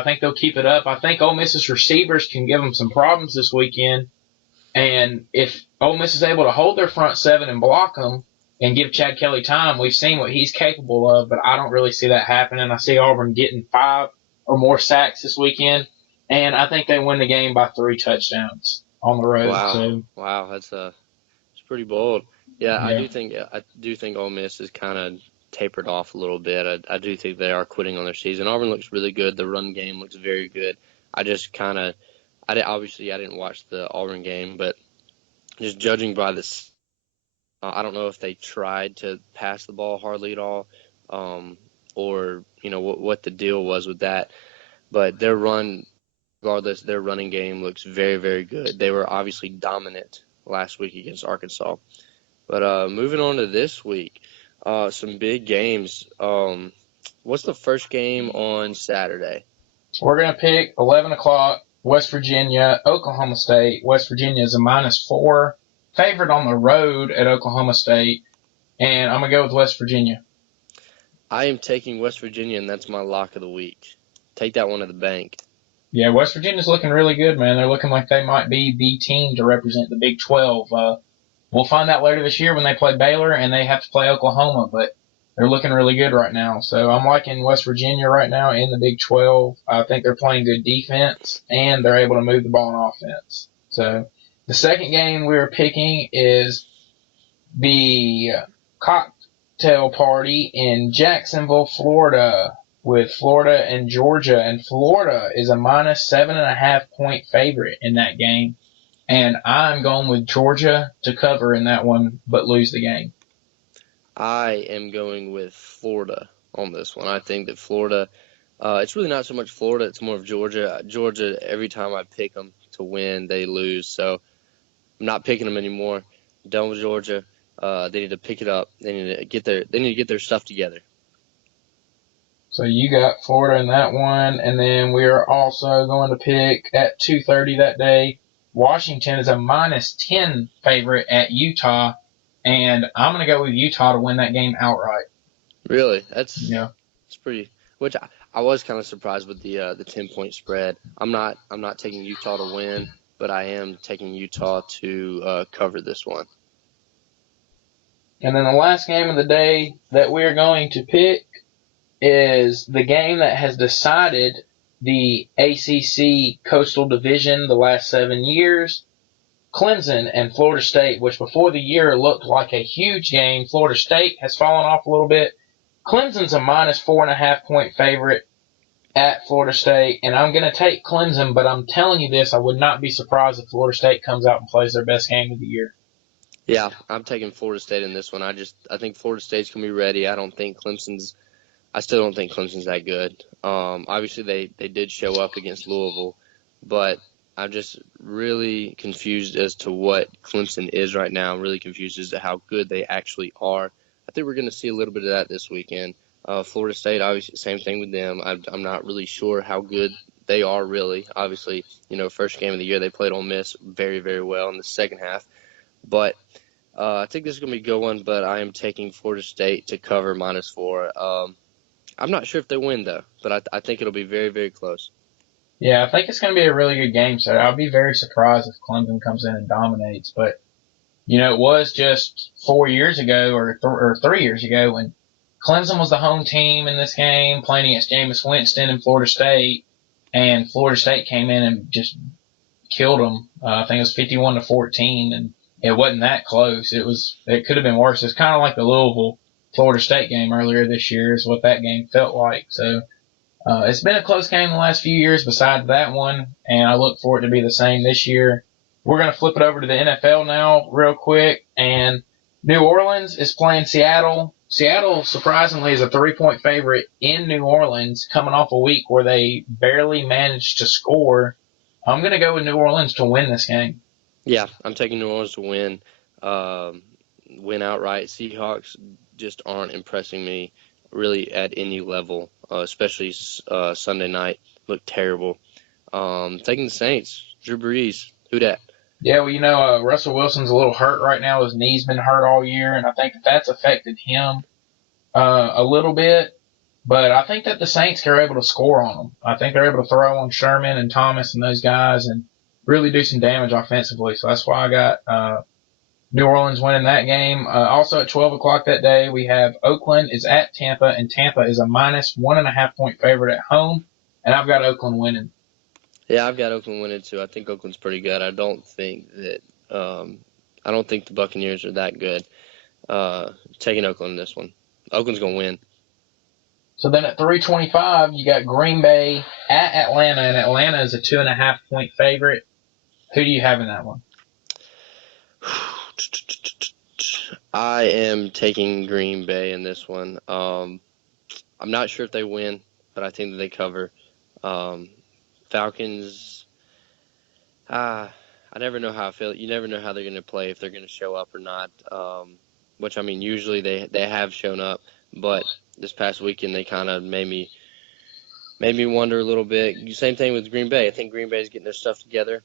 I think they'll keep it up. I think Ole Miss's receivers can give them some problems this weekend. And if Ole Miss is able to hold their front seven and block them and give Chad Kelly time, we've seen what he's capable of, but I don't really see that happening. I see Auburn getting 5 or more sacks this weekend, and I think they win the game by 3 touchdowns on the road. Wow. So, Wow, it's pretty bold. Yeah, yeah. I do think Ole Miss is kind of tapered off a little bit. I do think they are quitting on their season. Auburn looks really good. The run game looks very good. I just kind of obviously I didn't watch the Auburn game, but just judging by this, I don't know if they tried to pass the ball hardly at all, or what the deal was with that. But regardless, their running game looks very, very good. They were obviously dominant last week against Arkansas. But moving on to this week, some big games. What's the first game on Saturday? We're going to pick 11 o'clock, West Virginia, Oklahoma State. West Virginia is a -4 favorite on the road at Oklahoma State, and I'm going to go with West Virginia. I am taking West Virginia, and that's my lock of the week. Take that one to the bank. Yeah, West Virginia's looking really good, man. They're looking like they might be the team to represent the Big 12. We'll find out later this year when they play Baylor and they have to play Oklahoma, but they're looking really good right now. So I'm liking West Virginia right now in the Big 12. I think they're playing good defense, and they're able to move the ball on offense. So the second game we're picking is the cocktail party in Jacksonville, Florida, with Florida and Georgia. And Florida is a -7.5 point favorite in that game. And I'm going with Georgia to cover in that one, but lose the game. I am going with Florida on this one. I think that Florida, it's really not so much Florida, it's more of Georgia. Georgia, every time I pick them to win, they lose. So I'm not picking them anymore. I'm done with Georgia. They need to pick it up. They need to get their stuff together. So you got Florida in that one, and then we are also going to pick at 2:30 that day. Washington is a -10 favorite at Utah, and I'm going to go with Utah to win that game outright. Really? It's pretty. Which I was kind of surprised with the 10-point spread. I'm not taking Utah to win, but I am taking Utah to cover this one. And then the last game of the day that we're going to pick is the game that has decided the ACC Coastal Division the last 7 years. Clemson and Florida State, which before the year looked like a huge game. Florida State has fallen off a little bit. Clemson's a -4.5 point favorite at Florida State, and I'm going to take Clemson, but I'm telling you this, I would not be surprised if Florida State comes out and plays their best game of the year. Yeah, I'm taking Florida State in this one. I think Florida State's going to be ready. I still don't think Clemson's that good. Obviously, they did show up against Louisville, but I'm just really confused as to what Clemson is right now. I'm really confused as to how good they actually are. I think we're going to see a little bit of that this weekend. Florida State, obviously, same thing with them. I'm not really sure how good they are, really. Obviously, first game of the year, they played Ole Miss very, very well in the second half. But I think this is going to be a good one, but I am taking Florida State to cover -4. I'm not sure if they win, though, but I think it'll be very, very close. Yeah, I think it's going to be a really good game, so I'll be very surprised if Clemson comes in and dominates. But, it was just 4 years ago or 3 years ago when Clemson was the home team in this game playing against Jameis Winston and Florida State, and Florida State came in and just killed them. I think it was 51-14, and it wasn't that close. It could have been worse. It's kind of like the Louisville Florida State game earlier this year is what that game felt like. So it's been a close game the last few years besides that one, and I look for it to be the same this year. We're going to flip it over to the NFL now real quick, and New Orleans is playing Seattle. Seattle, surprisingly, is a 3-point favorite in New Orleans coming off a week where they barely managed to score. I'm going to go with New Orleans to win this game. Yeah, I'm taking New Orleans to win outright. Seahawks just aren't impressing me really at any level, especially Sunday night. Looked terrible. Taking the Saints. Drew Brees. Who dat? Yeah, well, Russell Wilson's a little hurt right now. His knee's been hurt all year, and I think that's affected him a little bit. But I think that the Saints are able to score on them. I think they're able to throw on Sherman and Thomas and those guys and really do some damage offensively. So that's why I got New Orleans winning that game. Also at 12 o'clock that day, we have Oakland is at Tampa, and Tampa is a minus 1.5 point favorite at home, and I've got Oakland winning. Yeah, I've got Oakland winning too. I think Oakland's pretty good. I don't think the Buccaneers are that good. Taking Oakland in this one. Oakland's gonna win. So then at 3:25, you got Green Bay at Atlanta, and Atlanta is a 2.5 point favorite. Who do you have in that one? I am taking Green Bay in this one. I'm not sure if they win, but I think that they cover. Falcons, I never know how I feel. You never know how they're going to play, if they're going to show up or not. Which, I mean, usually they have shown up, but this past weekend they kind of made me wonder a little bit. Same thing with Green Bay. I think Green Bay is getting their stuff together.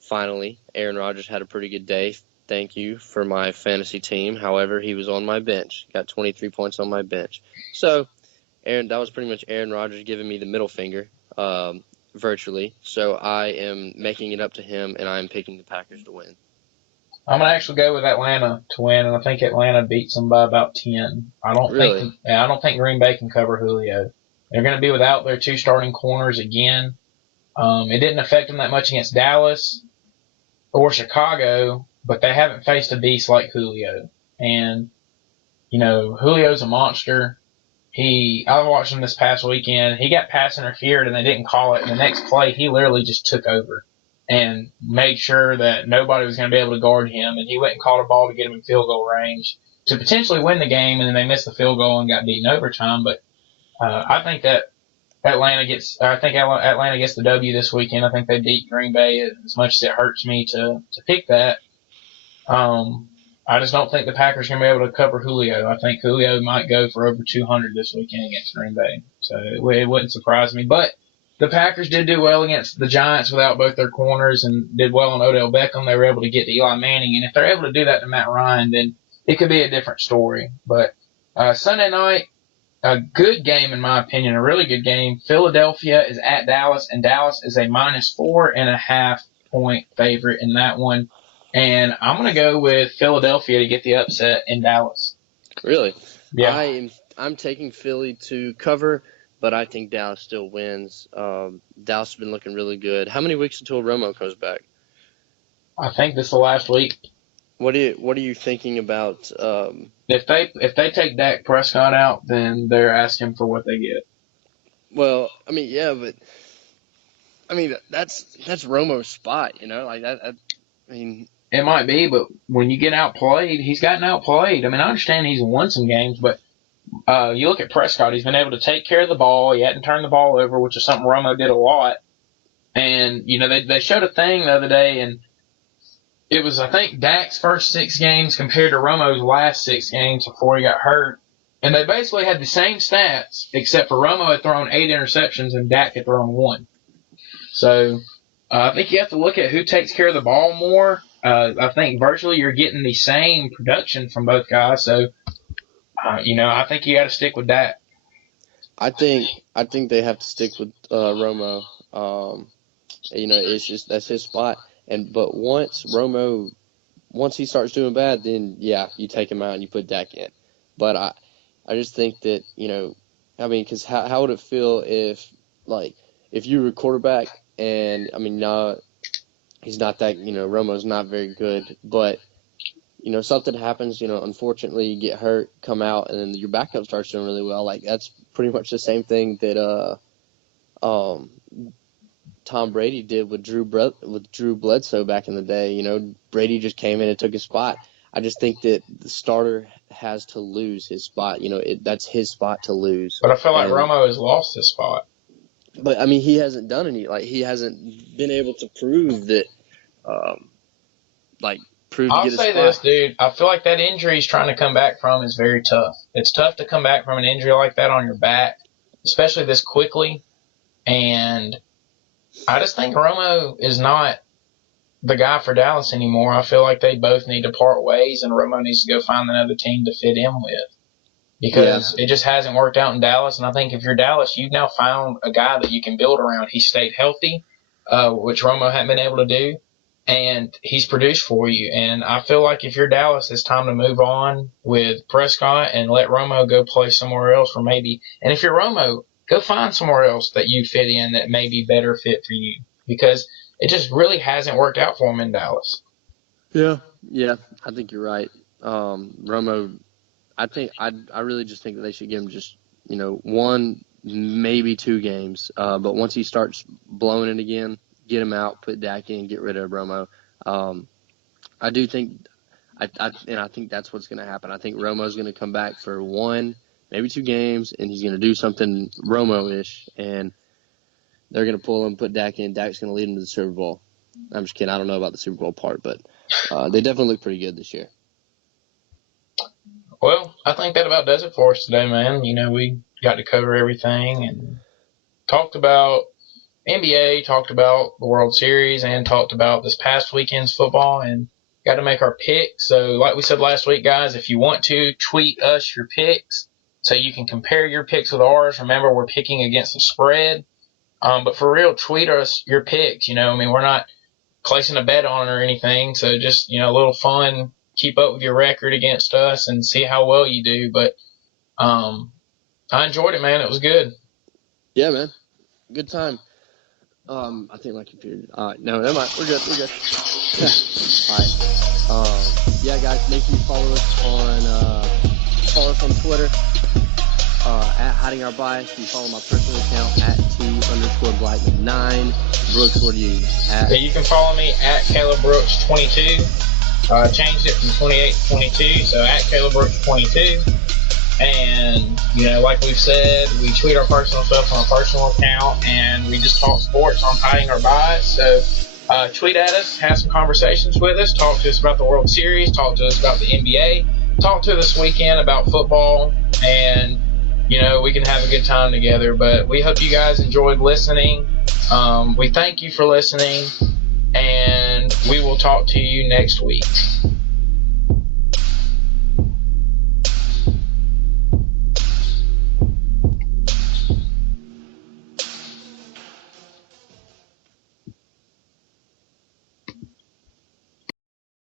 Finally, Aaron Rodgers had a pretty good day. Thank you for my fantasy team. However, he was on my bench. Got 23 points on my bench. So, that was pretty much Aaron Rodgers giving me the middle finger, virtually. So I am making it up to him, and I'm picking the Packers to win. I'm gonna actually go with Atlanta to win, and I think Atlanta beats them by about 10. I don't think Green Bay can cover Julio. They're going to be without their two starting corners again. It didn't affect them that much against Dallas or Chicago, but they haven't faced a beast like Julio. And, Julio's a monster. I watched him this past weekend. He got pass interfered and they didn't call it. And the next play, he literally just took over and made sure that nobody was going to be able to guard him. And he went and caught a ball to get him in field goal range to potentially win the game. And then they missed the field goal and got beaten overtime. But I think that Atlanta gets the W this weekend. I think they beat Green Bay as much as it hurts me to pick that. I just don't think the Packers are going to be able to cover Julio. I think Julio might go for over 200 this weekend against Green Bay. So it wouldn't surprise me. But the Packers did do well against the Giants without both their corners and did well on Odell Beckham. They were able to get to Eli Manning. And if they're able to do that to Matt Ryan, then it could be a different story. But Sunday night, a good game in my opinion, a really good game. Philadelphia is at Dallas, and Dallas is a minus 4.5 point favorite in that one. And I'm going to go with Philadelphia to get the upset in Dallas. Really? Yeah. I'm taking Philly to cover, but I think Dallas still wins. Dallas has been looking really good. How many weeks until Romo comes back? I think this is the last week. What are you thinking about? If they take Dak Prescott out, then they're asking for what they get. Well, I mean, yeah, but I mean that's Romo's spot, like that. I mean, it might be, but when you get outplayed, he's gotten outplayed. I mean, I understand he's won some games, but you look at Prescott, he's been able to take care of the ball. He hadn't turned the ball over, which is something Romo did a lot. And they showed a thing the other day, and it was, I think, Dak's first 6 games compared to Romo's last 6 games before he got hurt. And they basically had the same stats, except for Romo had thrown 8 interceptions and Dak had thrown 1. So I think you have to look at who takes care of the ball more. I think virtually you're getting the same production from both guys. So, I think you got to stick with Dak. I think they have to stick with Romo. It's just that's his spot. But once he starts doing bad, then yeah, you take him out and you put Dak in. But I just think that because how would it feel if you were a quarterback and he's not that Romo's not very good, but something happens, unfortunately you get hurt, come out, and then your backup starts doing really well. Like that's pretty much the same thing that Tom Brady did with Drew Bledsoe back in the day. Brady just came in and took his spot. I just think that the starter has to lose his spot. That's his spot to lose. But I feel like Romo has lost his spot. But he hasn't done any. He hasn't been able to prove that. I'll say this, dude. I feel like that injury he's trying to come back from is very tough. It's tough to come back from an injury like that on your back, especially this quickly. And I just think Romo is not the guy for Dallas anymore. I feel like they both need to part ways, and Romo needs to go find another team to fit in with. because it just hasn't worked out in Dallas. And I think if you're Dallas, you've now found a guy that you can build around. He stayed healthy, which Romo hadn't been able to do, and he's produced for you. And I feel like if you're Dallas, it's time to move on with Prescott and let Romo go play somewhere else for maybe. And if you're Romo, go find somewhere else that you fit in that may be better fit for you, because it just really hasn't worked out for him in Dallas. Yeah, I think you're right. Romo, I really just think that they should give him just, 1, maybe 2 games. But once he starts blowing it again, get him out, put Dak in, get rid of Romo. I do think, I think that's what's going to happen. I think Romo's going to come back for 1, maybe 2 games, and he's going to do something Romo-ish, and they're going to pull him, put Dak in. Dak's going to lead him to the Super Bowl. I'm just kidding. I don't know about the Super Bowl part, but they definitely look pretty good this year. Well, I think that about does it for us today, man. We got to cover everything and talked about NBA, talked about the World Series, and talked about this past weekend's football, and got to make our picks. So like we said last week, guys, if you want to, tweet us your picks so you can compare your picks with ours. Remember, we're picking against the spread. But for real, tweet us your picks. We're not placing a bet on it or anything. So just, a little fun. Keep up with your record against us and see how well you do. But I enjoyed it, man. It was good. Yeah, man. Good time. I think my computer. All right. No, never mind. We're good. All right. Yeah, guys, make sure you follow us on Twitter. At Hiding Our Bias. You follow my personal account at @2_Blackmon9. Brooks, what do you You can follow me at Caleb Brooks 22. Changed it from 28 to 22, so at Caleb Brooks 22. And, like we've said, we tweet our personal stuff on our personal account, and we just talk sports on Hiding Our Bias. So tweet at us, have some conversations with us, talk to us about the World Series, talk to us about the NBA, talk to us this weekend about football, and we can have a good time together. But we hope you guys enjoyed listening. We thank you for listening, and we will talk to you next week.